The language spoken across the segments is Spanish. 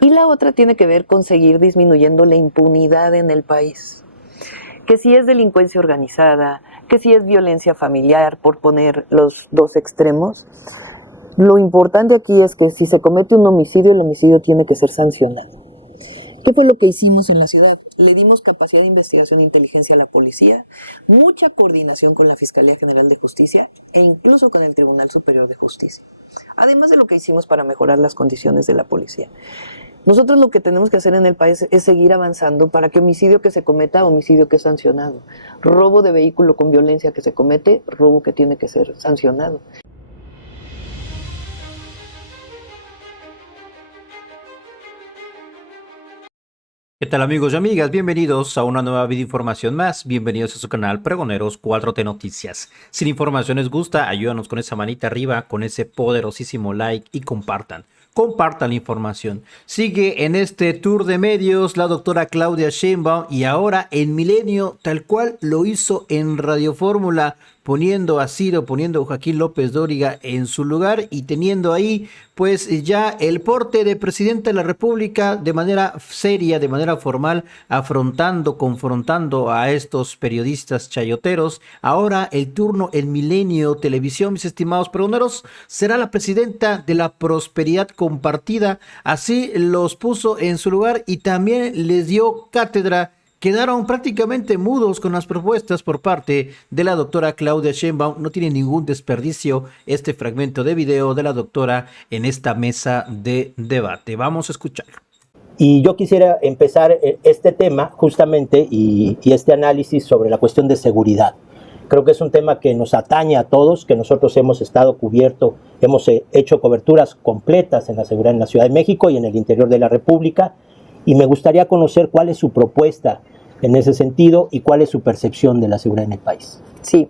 Y la otra tiene que ver con seguir disminuyendo la impunidad en el país. Que si es delincuencia organizada, que si es violencia familiar, por poner los dos extremos, lo importante aquí es que si se comete un homicidio, el homicidio tiene que ser sancionado. ¿Qué fue lo que hicimos en la ciudad? Le dimos capacidad de investigación e inteligencia a la policía, mucha coordinación con la Fiscalía General de Justicia e incluso con el Tribunal Superior de Justicia. Además de lo que hicimos para mejorar las condiciones de la policía. Nosotros lo que tenemos que hacer en el país es seguir avanzando para que homicidio que se cometa, homicidio que es sancionado. Robo de vehículo con violencia que se comete, robo que tiene que ser sancionado. ¿Qué tal amigos y amigas? Bienvenidos a una nueva videoinformación más. Bienvenidos a su canal Pregoneros 4T Noticias. Si la información les gusta, ayúdanos con esa manita arriba, con ese poderosísimo like y compartan. Compartan la información. Sigue en este tour de medios la doctora Claudia Sheinbaum y ahora en Milenio, tal cual lo hizo en Radio Fórmula, poniendo a Ciro, poniendo a Joaquín López Dóriga en su lugar y teniendo ahí pues ya el porte de presidente de la República de manera seria, de manera formal, confrontando a estos periodistas chayoteros. Ahora el turno en Milenio Televisión, mis estimados pregoneros, será la presidenta de la prosperidad compartida. Así los puso en su lugar y también les dio cátedra. Quedaron prácticamente mudos con las propuestas por parte de la doctora Claudia Sheinbaum. No tiene ningún desperdicio este fragmento de video de la doctora en esta mesa de debate. Vamos a escucharlo. Y yo quisiera empezar este tema justamente y este análisis sobre la cuestión de seguridad. Creo que es un tema que nos atañe a todos, que nosotros hemos estado cubierto, hemos hecho coberturas completas en la seguridad en la Ciudad de México y en el interior de la República. Y me gustaría conocer cuál es su propuesta en ese sentido y cuál es su percepción de la seguridad en el país. Sí,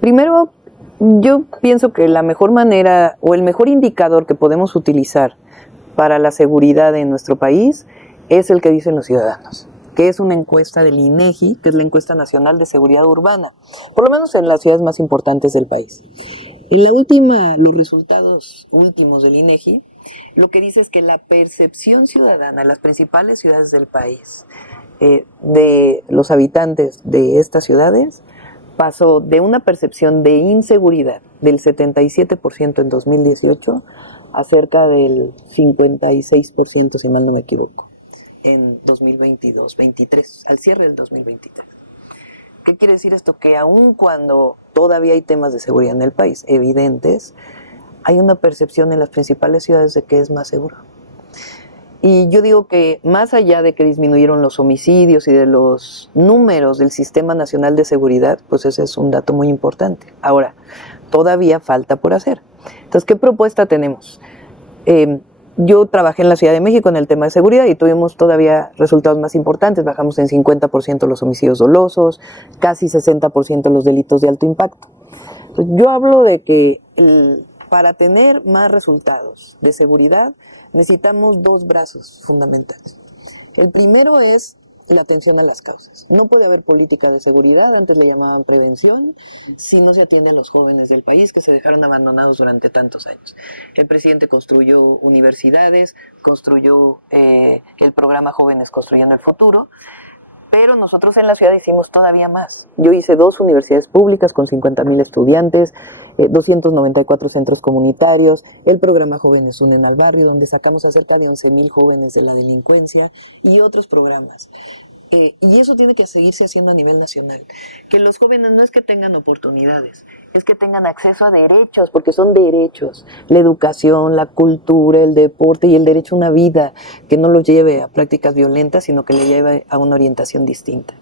primero yo pienso que la mejor manera o el mejor indicador que podemos utilizar para la seguridad en nuestro país es el que dicen los ciudadanos, que es una encuesta del INEGI, que es la Encuesta Nacional de Seguridad Urbana, por lo menos en las ciudades más importantes del país. En los resultados últimos del INEGI, lo que dice es que la percepción ciudadana en las principales ciudades del país, de los habitantes de estas ciudades, pasó de una percepción de inseguridad del 77% en 2018 a cerca del 56%, si mal no me equivoco, en 2022-23, al cierre del 2023. ¿Qué quiere decir esto? Que aun cuando todavía hay temas de seguridad en el país evidentes, hay una percepción en las principales ciudades de que es más seguro. Y yo digo que más allá de que disminuyeron los homicidios y de los números del Sistema Nacional de Seguridad, pues ese es un dato muy importante. Ahora, todavía falta por hacer. Entonces, ¿qué propuesta tenemos? Yo trabajé en la Ciudad de México en el tema de seguridad y tuvimos todavía resultados más importantes. Bajamos en 50% los homicidios dolosos, casi 60% los delitos de alto impacto. Entonces, yo hablo de que para tener más resultados de seguridad necesitamos dos brazos fundamentales. El primero es la atención a las causas. No puede haber política de seguridad, antes le llamaban prevención, si no se atiende a los jóvenes del país que se dejaron abandonados durante tantos años. El presidente construyó universidades, construyó el programa Jóvenes Construyendo el Futuro, pero nosotros en la ciudad hicimos todavía más. Yo hice 2 universidades públicas con 50,000 estudiantes, 294 centros comunitarios, el programa Jóvenes Unen al Barrio, donde sacamos a cerca de 11,000 jóvenes de la delincuencia y otros programas. Y eso tiene que seguirse haciendo a nivel nacional. Que los jóvenes no es que tengan oportunidades, es que tengan acceso a derechos, porque son derechos. La educación, la cultura, el deporte y el derecho a una vida que no los lleve a prácticas violentas, sino que le lleve a una orientación distinta.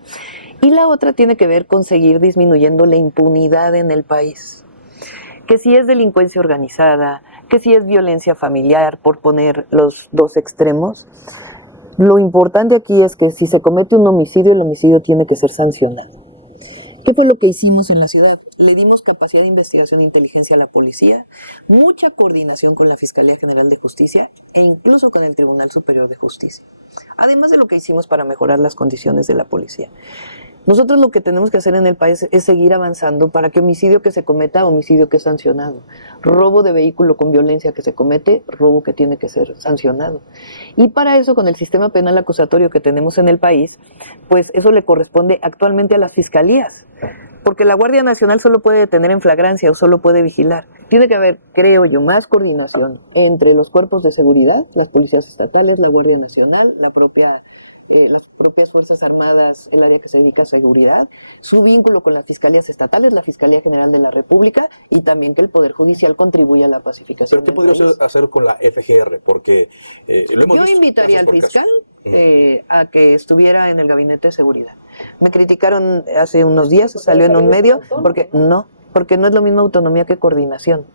Y la otra tiene que ver con seguir disminuyendo la impunidad en el país. Que si es delincuencia organizada, que si es violencia familiar, por poner los dos extremos, lo importante aquí es que si se comete un homicidio, el homicidio tiene que ser sancionado. ¿Qué fue lo que hicimos en la ciudad? Le dimos capacidad de investigación e inteligencia a la policía, mucha coordinación con la Fiscalía General de Justicia e incluso con el Tribunal Superior de Justicia. Además de lo que hicimos para mejorar las condiciones de la policía. Nosotros lo que tenemos que hacer en el país es seguir avanzando para que homicidio que se cometa, homicidio que es sancionado. Robo de vehículo con violencia que se comete, robo que tiene que ser sancionado. Y para eso, con el sistema penal acusatorio que tenemos en el país, pues eso le corresponde actualmente a las fiscalías. Porque la Guardia Nacional solo puede detener en flagrancia o solo puede vigilar. Tiene que haber, creo yo, más coordinación entre los cuerpos de seguridad, las policías estatales, la Guardia Nacional, las propias Fuerzas Armadas, el área que se dedica a seguridad, su vínculo con las fiscalías estatales, la Fiscalía General de la República y también que el Poder Judicial contribuya a la pacificación. ¿Pero qué podríamos hacer con la FGR? Porque lo hemos Yo visto invitaría al caso por fiscal caso. a que estuviera en el gabinete de seguridad. Me criticaron hace unos días, salió en un medio, porque no es lo mismo autonomía que coordinación.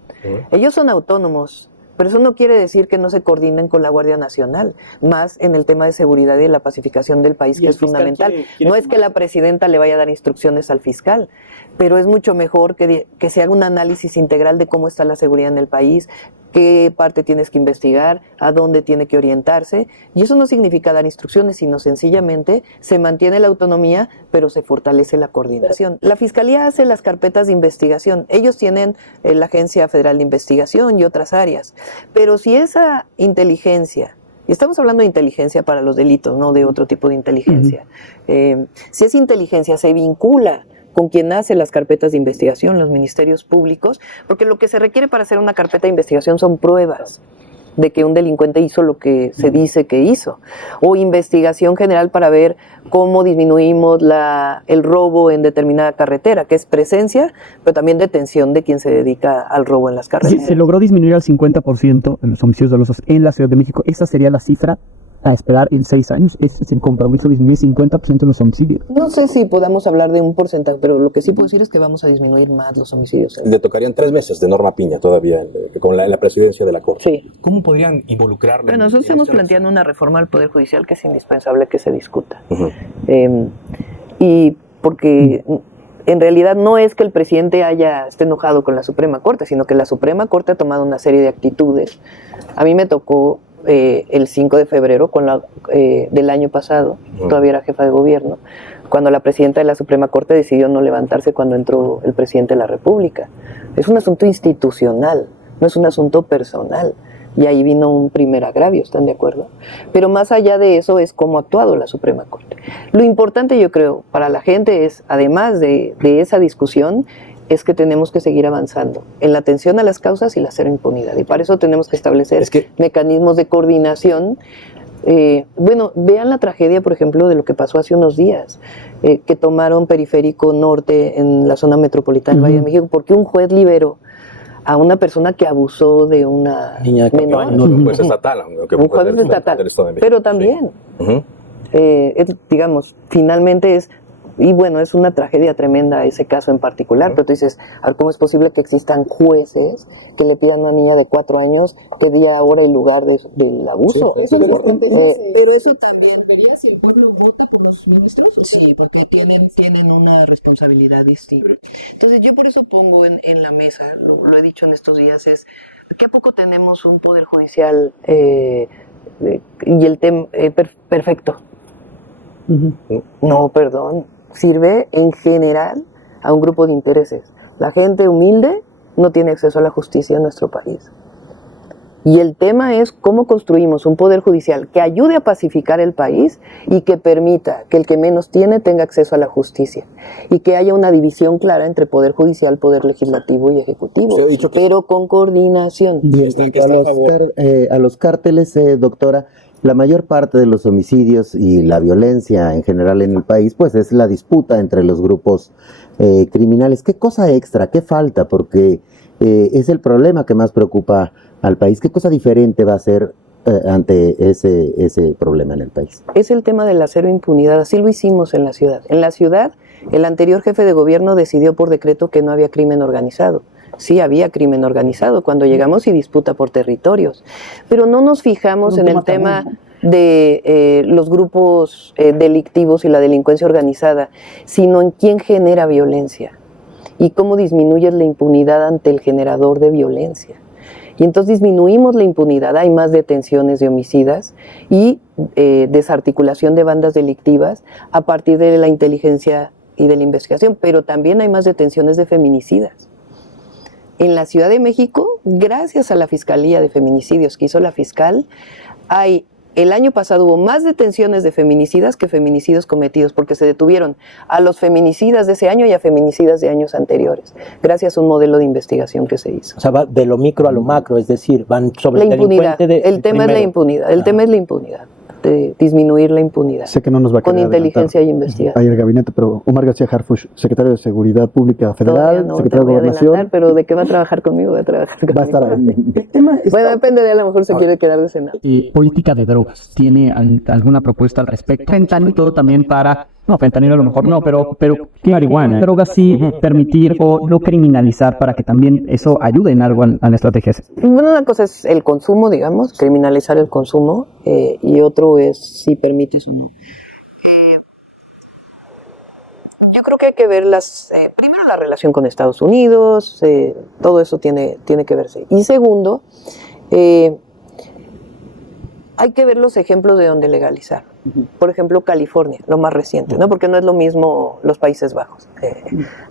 Ellos son autónomos, pero eso no quiere decir que no se coordinen con la Guardia Nacional, más en el tema de seguridad y de la pacificación del país, que es fundamental. No es que la presidenta le vaya a dar instrucciones al fiscal, pero es mucho mejor que se haga un análisis integral de cómo está la seguridad en el país, qué parte tienes que investigar, a dónde tiene que orientarse, y eso no significa dar instrucciones, sino sencillamente se mantiene la autonomía, pero se fortalece la coordinación. La Fiscalía hace las carpetas de investigación, ellos tienen la Agencia Federal de Investigación y otras áreas, pero si esa inteligencia, y estamos hablando de inteligencia para los delitos, no de otro tipo de inteligencia, si esa inteligencia se vincula con quien hace las carpetas de investigación, los ministerios públicos, porque lo que se requiere para hacer una carpeta de investigación son pruebas de que un delincuente hizo lo que se dice que hizo, o investigación general para ver cómo disminuimos el robo en determinada carretera, que es presencia, pero también detención de quien se dedica al robo en las carreteras. Se logró disminuir al 50% en los homicidios dolosos en la Ciudad de México. Esa sería la cifra a esperar en 6 años. Ese es el compromiso, disminuir 50% los homicidios. No sé si podamos hablar de un porcentaje, pero lo que sí puedo decir es que vamos a disminuir más los homicidios. Le tocarían 3 meses de Norma Piña todavía con la presidencia de la Corte. Sí. ¿Cómo podrían involucrarlo? Bueno, nosotros estamos planteando una reforma al Poder Judicial que es indispensable que se discuta. Y porque en realidad no es que el presidente esté enojado con la Suprema Corte, sino que la Suprema Corte ha tomado una serie de actitudes. A mí me tocó el 5 de febrero del año pasado, todavía era jefa de gobierno, cuando la presidenta de la Suprema Corte decidió no levantarse cuando entró el presidente de la República. Es un asunto institucional, no es un asunto personal. Y ahí vino un primer agravio, ¿están de acuerdo? Pero más allá de eso es cómo ha actuado la Suprema Corte. Lo importante, yo creo, para la gente es, además de esa discusión, es que tenemos que seguir avanzando en la atención a las causas y la cero impunidad. Y para eso tenemos que establecer mecanismos de coordinación. Bueno, vean la tragedia, por ejemplo, de lo que pasó hace unos días, que tomaron Periférico Norte en la zona metropolitana del Valle de México, porque un juez liberó a una persona que abusó de una niña menor. Un juez estatal, un juez estatal, pero también, digamos, finalmente y bueno, es una tragedia tremenda ese caso en particular, pero tú dices, ¿cómo es posible que existan jueces que le pidan a una niña de 4 años que día, hora y lugar del abuso? Sí, pero eso también vería si el pueblo vota por los ministros. Sí, porque tienen una responsabilidad distinta. Entonces yo por eso pongo en la mesa, lo he dicho en estos días, es que a poco tenemos un poder judicial y el tema perfecto. No, perdón. Sirve en general a un grupo de intereses. La gente humilde no tiene acceso a la justicia en nuestro país. Y el tema es cómo construimos un poder judicial que ayude a pacificar el país y que permita que el que menos tiene tenga acceso a la justicia. Y que haya una división clara entre poder judicial, poder legislativo y ejecutivo. Pero con coordinación. A los cárteles, doctora, la mayor parte de los homicidios y la violencia en general en el país, pues es la disputa entre los grupos criminales. ¿Qué cosa extra? ¿Qué falta? Porque es el problema que más preocupa al país. ¿Qué cosa diferente va a ser ante ese problema en el país? Es el tema de la cero impunidad. Así lo hicimos en la ciudad. En la ciudad, el anterior jefe de gobierno decidió por decreto que no había crimen organizado. Sí, había crimen organizado cuando llegamos y disputa por territorios. Pero no nos fijamos en el tema de los grupos delictivos y la delincuencia organizada, sino en quién genera violencia. y cómo disminuyes la impunidad ante el generador de violencia. Y entonces disminuimos la impunidad, hay más detenciones de homicidas y desarticulación de bandas delictivas a partir de la inteligencia y de la investigación, pero también hay más detenciones de feminicidas. En la Ciudad de México, gracias a la Fiscalía de Feminicidios que hizo la fiscal, el año pasado hubo más detenciones de feminicidas que feminicidios cometidos, porque se detuvieron a los feminicidas de ese año y a feminicidas de años anteriores, gracias a un modelo de investigación que se hizo. O sea, va de lo micro a lo macro, es decir, van sobre La el impunidad, delincuente el tema es la impunidad, el tema es la impunidad, de disminuir la impunidad. Sé que no nos va a con querer inteligencia adelantar y investigación. ahí el gabinete, pero Omar García Harfuch, secretario de Seguridad Pública Todavía Federal, no te secretario de voy a Gobernación, adelantar, pero ¿de qué va a trabajar conmigo? Va a trabajar conmigo. va a estar ahí. Bueno, depende de, a lo mejor se quiere quedar de Senado. Política de drogas. ¿Tiene alguna propuesta al respecto? Fentanilo también para... No, fentanilo a lo mejor no, pero marihuana. Drogas sí permitir o no criminalizar para que también eso ayude en algo a la estrategia. Bueno, una cosa es el consumo, digamos, criminalizar el consumo, y otro es si permites o no. Yo creo que hay que ver primero la relación con Estados Unidos, todo eso tiene que verse. Y segundo, hay que ver los ejemplos de donde legalizar. Por ejemplo, California, lo más reciente, ¿no? Porque no es lo mismo los Países Bajos.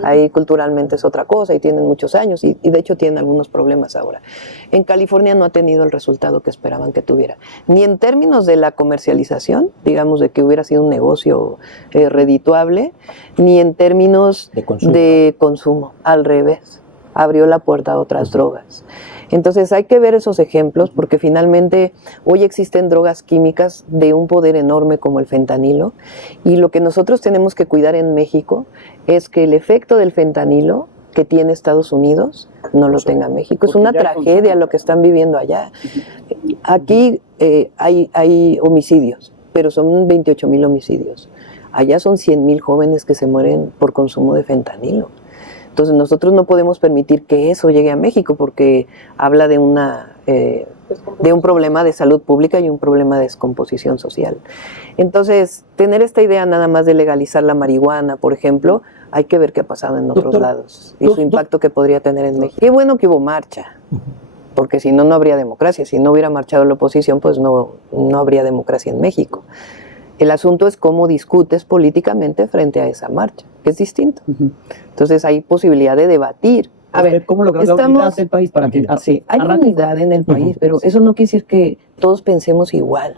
Ahí culturalmente es otra cosa y tienen muchos años y de hecho tienen algunos problemas ahora. En California no ha tenido el resultado que esperaban que tuviera. Ni en términos de la comercialización, digamos, de que hubiera sido un negocio redituable, ni en términos de consumo. Al revés, abrió la puerta a otras drogas. Entonces hay que ver esos ejemplos porque finalmente hoy existen drogas químicas de un poder enorme como el fentanilo y lo que nosotros tenemos que cuidar en México es que el efecto del fentanilo que tiene Estados Unidos no lo tenga México. Es una tragedia lo que están viviendo allá. Aquí hay homicidios, pero son 28,000 homicidios. Allá son 100,000 jóvenes que se mueren por consumo de fentanilo. Entonces nosotros no podemos permitir que eso llegue a México porque habla de un problema de salud pública y un problema de descomposición social. Entonces, tener esta idea nada más de legalizar la marihuana, por ejemplo, hay que ver qué ha pasado en otros lados y su impacto que podría tener en México. Qué bueno que hubo marcha, porque si no, no habría democracia. Si no hubiera marchado la oposición, pues no habría democracia en México. El asunto es cómo discutes políticamente frente a esa marcha, que es distinto. Entonces hay posibilidad de debatir. A ver, ¿cómo lograr la unidad del país para que sí, hay unidad en el país, pero eso no quiere decir que todos pensemos igual.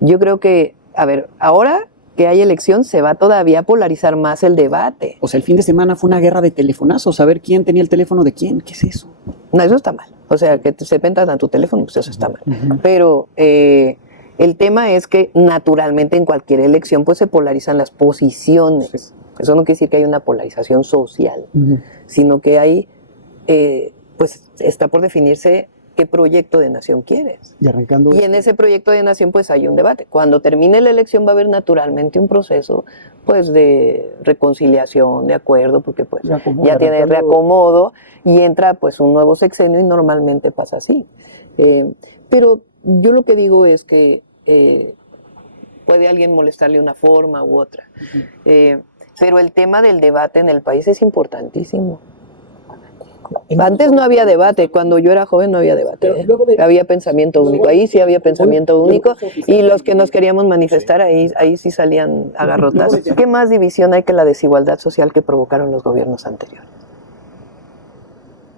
Yo creo que, a ver, ahora que hay elección se va todavía a polarizar más el debate. O sea, el fin de semana fue una guerra de telefonazos, a ver quién tenía el teléfono de quién. ¿Qué es eso? No, eso está mal. O sea, que se pentan a tu teléfono, pues eso está mal. Pero el tema es que naturalmente en cualquier elección pues se polarizan las posiciones. Sí. Eso no quiere decir que hay una polarización social, sino que hay, pues está por definirse qué proyecto de nación quieres. Y en ese proyecto de nación pues hay un debate. Cuando termine la elección va a haber naturalmente un proceso pues de reconciliación, de acuerdo, porque pues ya tiene reacomodo y entra pues un nuevo sexenio y normalmente pasa así. Pero yo lo que digo es que puede alguien molestarle una forma u otra. Pero el tema del debate en el país es importantísimo. Antes no había debate, cuando yo era joven no había debate, había pensamiento único, ahí sí había pensamiento único y los que nos queríamos manifestar ahí sí salían a garrotazos. ¿Qué más división hay que la desigualdad social que provocaron los gobiernos anteriores?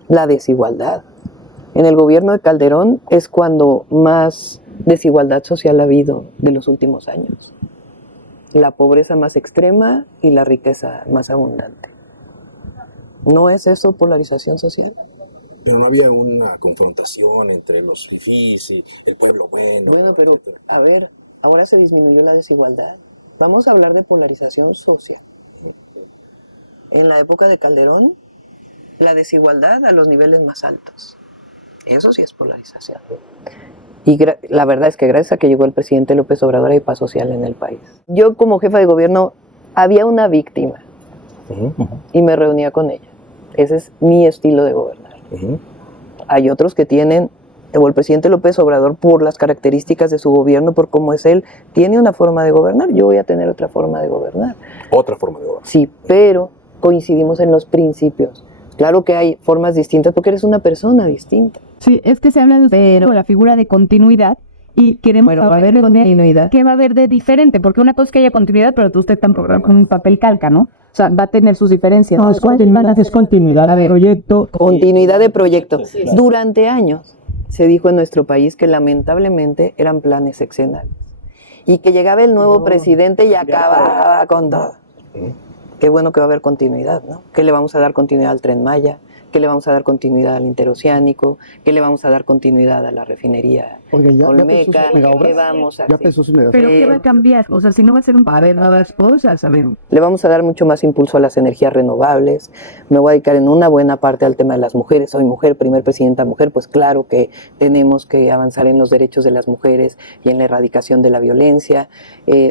La desigualdad. En el gobierno de Calderón es cuando más desigualdad social ha habido de los últimos años. La pobreza más extrema y la riqueza más abundante. ¿No es eso polarización social? Pero no había una confrontación entre los fifís y el pueblo bueno. Bueno, pero a ver, ahora se disminuyó la desigualdad. Vamos a hablar de polarización social. En la época de Calderón, la desigualdad a los niveles más altos. Eso sí es polarización. Y la verdad es que gracias a que llegó el presidente López Obrador hay paz social en el país. Yo como jefa de gobierno había una víctima y me reunía con ella. Ese es mi estilo de gobernar. Hay otros que tienen, o el presidente López Obrador, por las características de su gobierno, por cómo es él, tiene una forma de gobernar. Yo voy a tener otra forma de gobernar. Otra forma de gobernar. Sí, pero coincidimos en los principios. Claro que hay formas distintas porque eres una persona distinta. Sí, es que se habla de la figura de continuidad y queremos saber continuidad. qué va a haber de diferente, porque una cosa es que haya continuidad, pero usted tampoco con un papel calca, ¿no? O sea, va a tener sus diferencias. No, es continuidad de proyecto. Continuidad de proyecto. Durante años se dijo en nuestro país que lamentablemente eran planes sexenales y que llegaba el nuevo presidente y acababa con todo. Qué bueno que va a haber continuidad, ¿no? Que le vamos a dar continuidad al Tren Maya, que le vamos a dar continuidad al interoceánico, que le vamos a dar continuidad a la refinería Olmeca, que vamos a... Pero ¿qué va a cambiar? O sea, si no va a ser va a haber nuevas cosas, a ver. Le vamos a dar mucho más impulso a las energías renovables. Me voy a dedicar en una buena parte al tema de las mujeres. Soy mujer, primer presidenta mujer, pues claro que tenemos que avanzar en los derechos de las mujeres y en la erradicación de la violencia.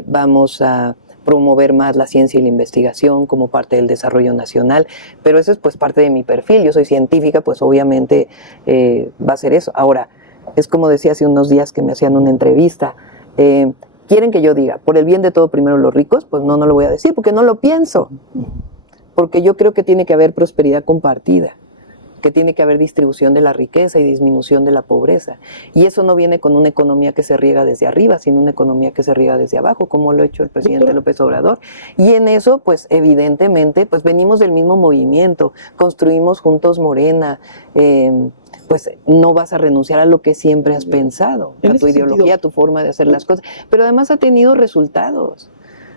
Vamos a promover más la ciencia y la investigación como parte del desarrollo nacional, pero eso es pues parte de mi perfil. Yo soy científica, pues obviamente va a ser eso. Ahora, es como decía hace unos días que me hacían una entrevista, quieren que yo diga, por el bien de todo primero los ricos, pues no lo voy a decir, porque no lo pienso, porque yo creo que tiene que haber prosperidad compartida, que tiene que haber distribución de la riqueza y disminución de la pobreza. Y eso no viene con una economía que se riega desde arriba, sino una economía que se riega desde abajo, como lo ha hecho el presidente López Obrador. Y en eso, pues evidentemente, pues venimos del mismo movimiento, construimos juntos Morena, pues no vas a renunciar a lo que siempre has pensado, a tu ideología, a tu forma de hacer las cosas. Pero además ha tenido resultados.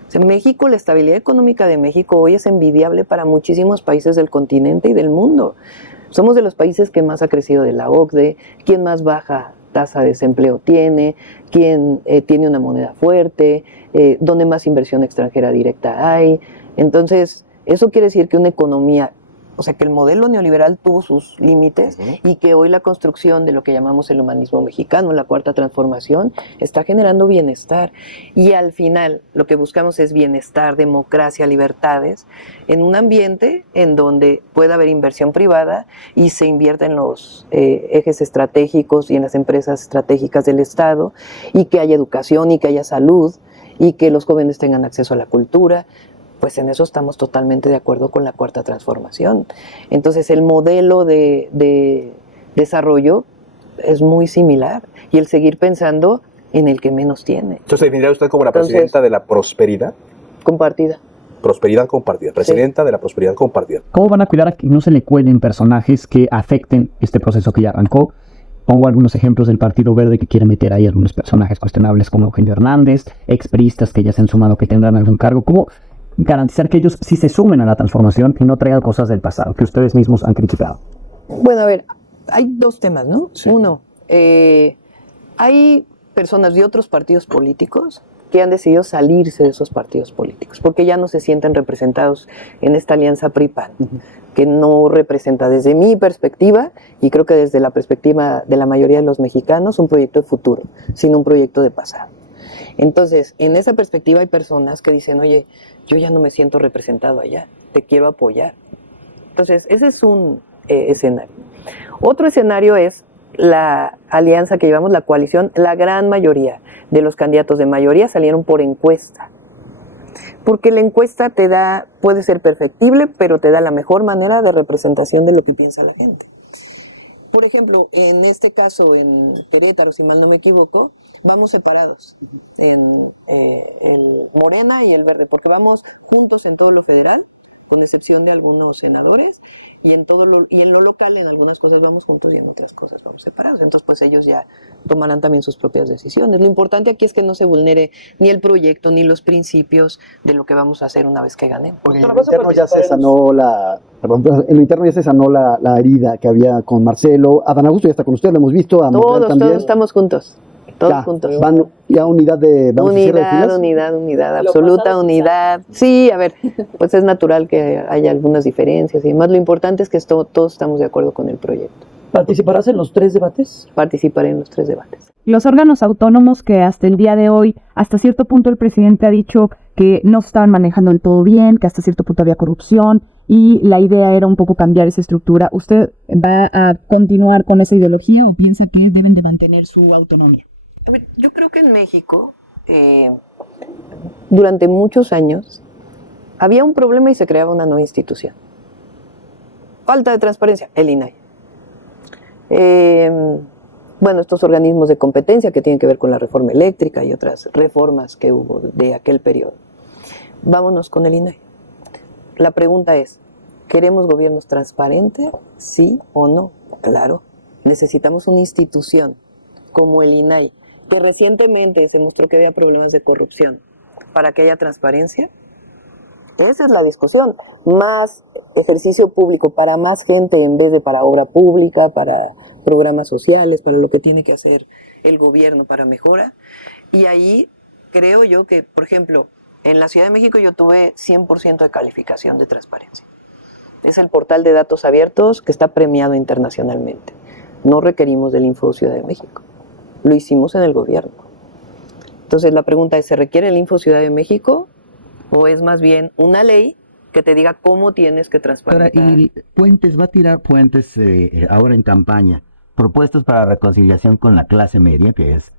O sea, México, la estabilidad económica de México hoy es envidiable para muchísimos países del continente y del mundo. Somos de los países que más ha crecido de la OCDE, quien más baja tasa de desempleo tiene, quien tiene una moneda fuerte, donde más inversión extranjera directa hay. Entonces, eso quiere decir que una economía, o sea, que el modelo neoliberal tuvo sus límites y que hoy la construcción de lo que llamamos el humanismo mexicano, la cuarta transformación, está generando bienestar. Y al final lo que buscamos es bienestar, democracia, libertades, en un ambiente en donde pueda haber inversión privada y se invierta en los ejes estratégicos y en las empresas estratégicas del Estado, y que haya educación y que haya salud y que los jóvenes tengan acceso a la cultura. Pues en eso estamos totalmente de acuerdo con la cuarta transformación. Entonces el modelo de desarrollo es muy similar, y el seguir pensando en el que menos tiene. Entonces, ¿definiría usted como la presidenta de la prosperidad? Compartida. Prosperidad compartida, presidenta de la prosperidad compartida. ¿Cómo van a cuidar a que no se le cuelen personajes que afecten este proceso que ya arrancó? Pongo algunos ejemplos del Partido Verde, que quiere meter ahí algunos personajes cuestionables como Eugenio Hernández, expriistas que ya se han sumado, que tendrán algún cargo. ¿Cómo garantizar que ellos sí se sumen a la transformación y no traigan cosas del pasado que ustedes mismos han criticado? Bueno, a ver, hay dos temas, ¿no? Sí. Uno, hay personas de otros partidos políticos que han decidido salirse de esos partidos políticos porque ya no se sienten representados en esta alianza PRI-PAN, que no representa, desde mi perspectiva, y creo que desde la perspectiva de la mayoría de los mexicanos, un proyecto de futuro, sino un proyecto de pasado. Entonces, en esa perspectiva hay personas que dicen, oye, yo ya no me siento representado allá, te quiero apoyar. Entonces, ese es un escenario. Otro escenario es la alianza que llevamos, la coalición. La gran mayoría de los candidatos de mayoría salieron por encuesta, porque la encuesta te da, puede ser perfectible, pero te da la mejor manera de representación de lo que piensa la gente. Por ejemplo, en este caso, en Querétaro, si mal no me equivoco, vamos separados en el Morena y el Verde, porque vamos juntos en todo lo federal, con excepción de algunos senadores, y en lo local, en algunas cosas vamos juntos y en otras cosas vamos separados. Entonces, pues ellos ya tomarán también sus propias decisiones. Lo importante aquí es que no se vulnere ni el proyecto ni los principios de lo que vamos a hacer una vez que ganemos. Porque en lo interno ya se sanó la herida que había con Marcelo. Adán Augusto ya está con usted, lo hemos visto. A todos estamos juntos. Todos juntos. Van ya unidad de... Unidad, absoluta unidad. Sí, a ver, pues es natural que haya algunas diferencias y demás. Lo importante es que todos estamos de acuerdo con el proyecto. ¿Participarás en los 3 debates? Participaré en los 3 debates. Los órganos autónomos que hasta el día de hoy, hasta cierto punto el presidente ha dicho que no se estaban manejando del todo bien, que hasta cierto punto había corrupción, y la idea era un poco cambiar esa estructura. ¿Usted va a continuar con esa ideología o piensa que deben de mantener su autonomía? Yo creo que en México, durante muchos años, había un problema y se creaba una nueva institución. Falta de transparencia, el INAI. Bueno, estos organismos de competencia que tienen que ver con la reforma eléctrica y otras reformas que hubo de aquel periodo. Vámonos con el INAI. La pregunta es, ¿queremos gobiernos transparentes? ¿Sí o no? Claro, necesitamos una institución como el INAI, que recientemente se mostró que había problemas de corrupción. Para que haya transparencia, esa es la discusión. Más ejercicio público para más gente en vez de para obra pública, para programas sociales, para lo que tiene que hacer el gobierno para mejora. Y ahí creo yo que, por ejemplo, en la Ciudad de México yo tuve 100% de calificación de transparencia. Es el portal de datos abiertos que está premiado internacionalmente. No requerimos del Info Ciudad de México. Lo hicimos en el gobierno. Entonces la pregunta es, ¿se requiere el Info Ciudad de México o es más bien una ley que te diga cómo tienes que transparentar? Y Puentes va a tirar Puentes ahora en campaña. Propuestas para reconciliación con la clase media, que es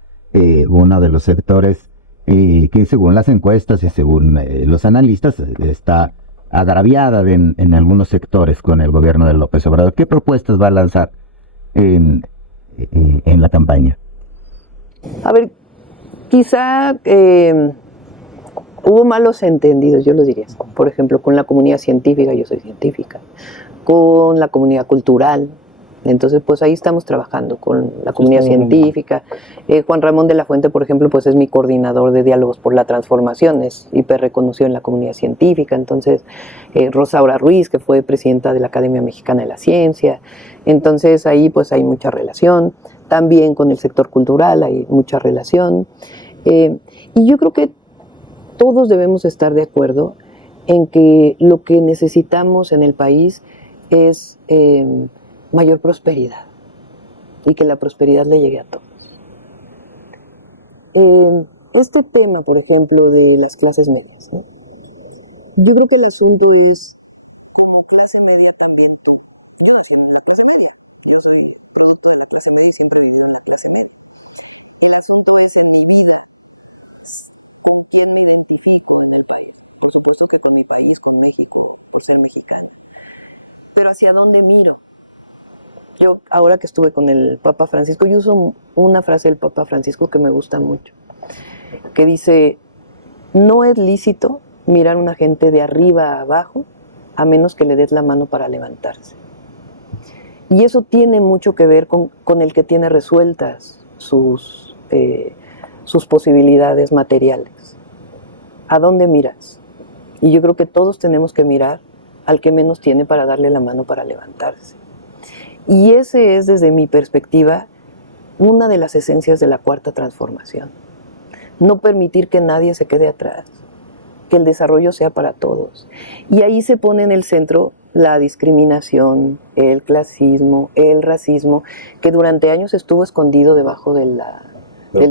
uno de los sectores que según las encuestas y según los analistas está agraviada en algunos sectores con el gobierno de López Obrador. ¿Qué propuestas va a lanzar en la campaña? A ver, quizá hubo malos entendidos, yo lo diría. Por ejemplo, con la comunidad científica, yo soy científica, con la comunidad cultural. Entonces, pues ahí estamos trabajando con la comunidad científica. Juan Ramón de la Fuente, por ejemplo, pues es mi coordinador de diálogos por la transformación, es hiper reconocido en la comunidad científica. Entonces, Rosaura Ruiz, que fue presidenta de la Academia Mexicana de la Ciencia. Entonces, ahí pues hay mucha relación. También con el sector cultural hay mucha relación. Y yo creo que todos debemos estar de acuerdo en que lo que necesitamos en el país es mayor prosperidad y que la prosperidad le llegue a todos. Este tema, por ejemplo, de las clases medias, ¿no? Yo creo que el asunto es la clase media también tú. Yo que soy de la clase media. Yo soy producto de la clase media y siempre he vivido en la clase media. El asunto es en mi vida con quién me identifico en el país. Por supuesto que con mi país, con México, por ser mexicana. Pero ¿hacia dónde miro? Yo, ahora que estuve con el Papa Francisco, yo uso una frase del Papa Francisco que me gusta mucho, que dice, no es lícito mirar a una gente de arriba a abajo a menos que le des la mano para levantarse. Y eso tiene mucho que ver con el que tiene resueltas sus posibilidades materiales. ¿A dónde miras? Y yo creo que todos tenemos que mirar al que menos tiene para darle la mano para levantarse. Y ese es, desde mi perspectiva, una de las esencias de la Cuarta Transformación. No permitir que nadie se quede atrás, que el desarrollo sea para todos. Y ahí se pone en el centro la discriminación, el clasismo, el racismo, que durante años estuvo escondido debajo del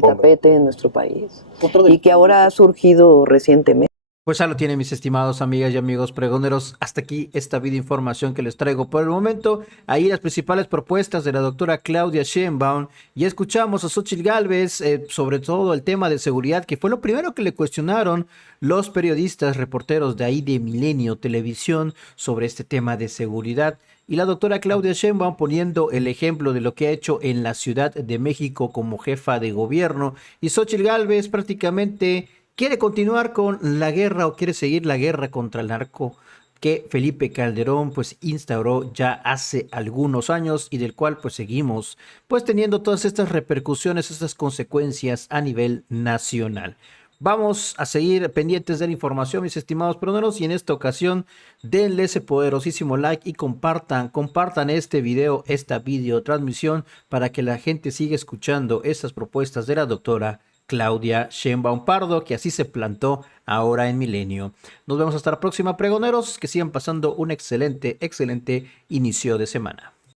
tapete en nuestro país y que ahora ha surgido recientemente. Pues ya lo tienen, mis estimados amigas y amigos pregoneros. Hasta aquí esta vida información que les traigo por el momento. Ahí las principales propuestas de la doctora Claudia Sheinbaum. Ya escuchamos a Xóchitl Gálvez, sobre todo el tema de seguridad, que fue lo primero que le cuestionaron los periodistas, reporteros de ahí de Milenio Televisión sobre este tema de seguridad. Y la doctora Claudia Sheinbaum poniendo el ejemplo de lo que ha hecho en la Ciudad de México como jefa de gobierno. Y Xóchitl Gálvez prácticamente quiere continuar con la guerra o quiere seguir la guerra contra el narco que Felipe Calderón pues instauró ya hace algunos años y del cual pues seguimos pues teniendo todas estas repercusiones, estas consecuencias a nivel nacional. Vamos a seguir pendientes de la información, mis estimados peroneros, y en esta ocasión denle ese poderosísimo like y compartan este video, esta videotransmisión para que la gente siga escuchando estas propuestas de la doctora Claudia Sheinbaum Pardo, que así se plantó ahora en Milenio. Nos vemos hasta la próxima, pregoneros, que sigan pasando un excelente inicio de semana.